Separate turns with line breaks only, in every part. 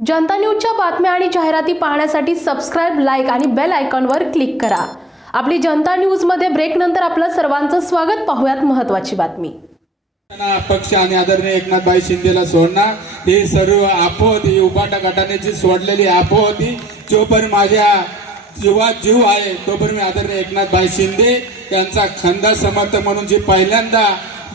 जनता न्यूजच्या बातम्या आणि जाहिराती पाहण्यासाठी सबस्क्राईब लाईक आणि बेल आयकॉनवर क्लिक करा. आपली जनता न्यूजमध्ये ब्रेकनंतर आपलं सर्वांचं स्वागत. पाहूयात महत्त्वाची बातमी.
पक्ष आणि आदरणीय एकनाथभाई शिंदेला सोडणार. ही सर्व आपो होती उपाटा गटाने जी सोडलेली आपो होती जोपर्यंत माझ्या जीवात जीव आहे तोपर्यंत मी आदरणीय एकनाथभाई शिंदे यांचा खंदा समर्थक म्हणून जी पहिल्यांदा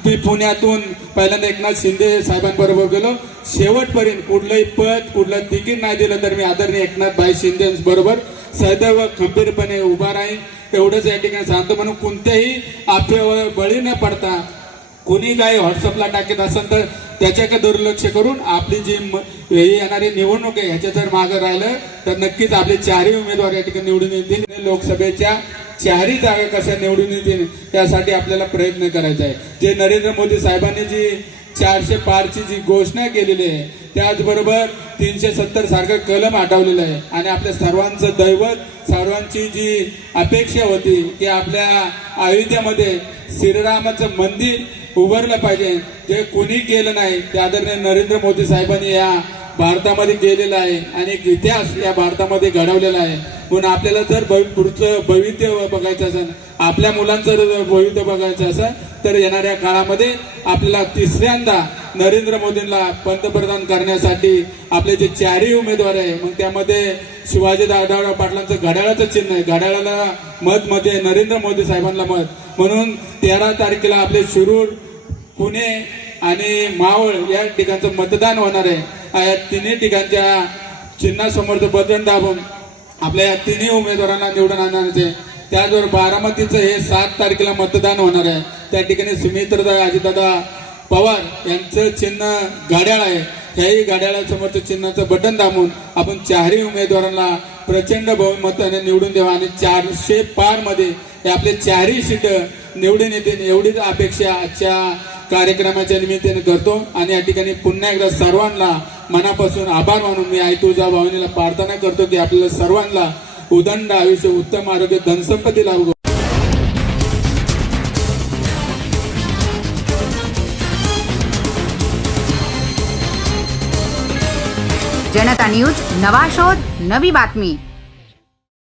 मी पुण्यातून पहिल्यांदा एकनाथ शिंदे साहेबांबरोबर गेलो. शेवटपर्यंत कुठलंही पद कुठलं तिकीट नाही दिलं तर मी आदरणीय एकनाथभाई शिंदे बरोबर सदैव खंबीरपणे उभा राहीन. एवढंच या ठिकाणी सांगतो म्हणून कोणत्याही आफेवर बळी न पडता कोणी काही व्हॉट्सअपला टाकत असेल तर त्याच्याकडे दुर्लक्ष करून आपली जी येणारी निवडणूक आहे ह्याच्या जर मागं राहिलं तर नक्कीच आपले चारही उमेदवार या ठिकाणी निवडून येतील. लोकसभेच्या चारही जागा कशा निवडून येतील त्यासाठी आपल्याला प्रयत्न करायचा आहे. जे नरेंद्र मोदी साहेबांनी जी चारशे पारची जी घोषणा केलेली आहे त्याचबरोबर तीनशे सत्तर सारखं कलम आठवलेलं आहे. आणि आपल्या सर्वांचं दैवत सर्वांची जी अपेक्षा होती की आपल्या अयोध्यामध्ये श्रीरामाचं मंदिर उभारलं पाहिजे. जे कोणी केलं नाही ते आदरणीय नरेंद्र मोदी साहेबांनी या भारतामध्ये केलेलं आहे. आणि एक इतिहास या भारतामध्ये घडवलेला आहे. पण आपल्याला जर भवि- पुढचं भविष्य बघायचं असेल आपल्या मुलांचं जर भविष्य बघायचं असेल तर येणाऱ्या काळामध्ये आपल्याला तिसऱ्यांदा नरेंद्र मोदींना पंतप्रधान करण्यासाठी आपले जे चारही उमेदवार आहे मग त्यामध्ये शिवाजी दादाराव पाटलांचं घड्याळाचं चिन्ह आहे. घड्याळाला मत मध्ये नरेंद्र मोदी साहेबांना मत. म्हणून तेरा तारखेला आपले शिरूर पुणे आणि मावळ या ठिकाणचं मतदान होणार आहे. या तिन्ही ठिकाणच्या चिन्हासमोरचं बटन दाबून आपल्या या तिन्ही उमेदवारांना निवडून आणायचे त्याचबरोबर बारामतीचं हे सात तारखेला मतदान होणार आहे. त्या ठिकाणी सुमित्रदा अजितदादा पवार यांचं चिन्ह गाड्याळ आहे. त्याही गाड्याळासमोरचं चिन्हाचं बटन दाबून आपण चारही उमेदवारांना प्रचंड बहुमताने निवडून द्यावा आणि चारशे पारमध्ये हे आपले चारही सीटं निवडून येतील. एवढीच अपेक्षा आजच्या कार्यक्रमाच्या निमित्ताने करतो आणि या ठिकाणी पुन्हा एकदा सर्वांना मनापासून आभार मानून मी आई तुळजा भावनेला प्रार्थना करतो की आपल्याला सर्वांना उदंड आयुष्य उत्तम आरोग्य धनसंपत्ती लाभो.
जनता न्यूज नवा शोध नवी बातमी.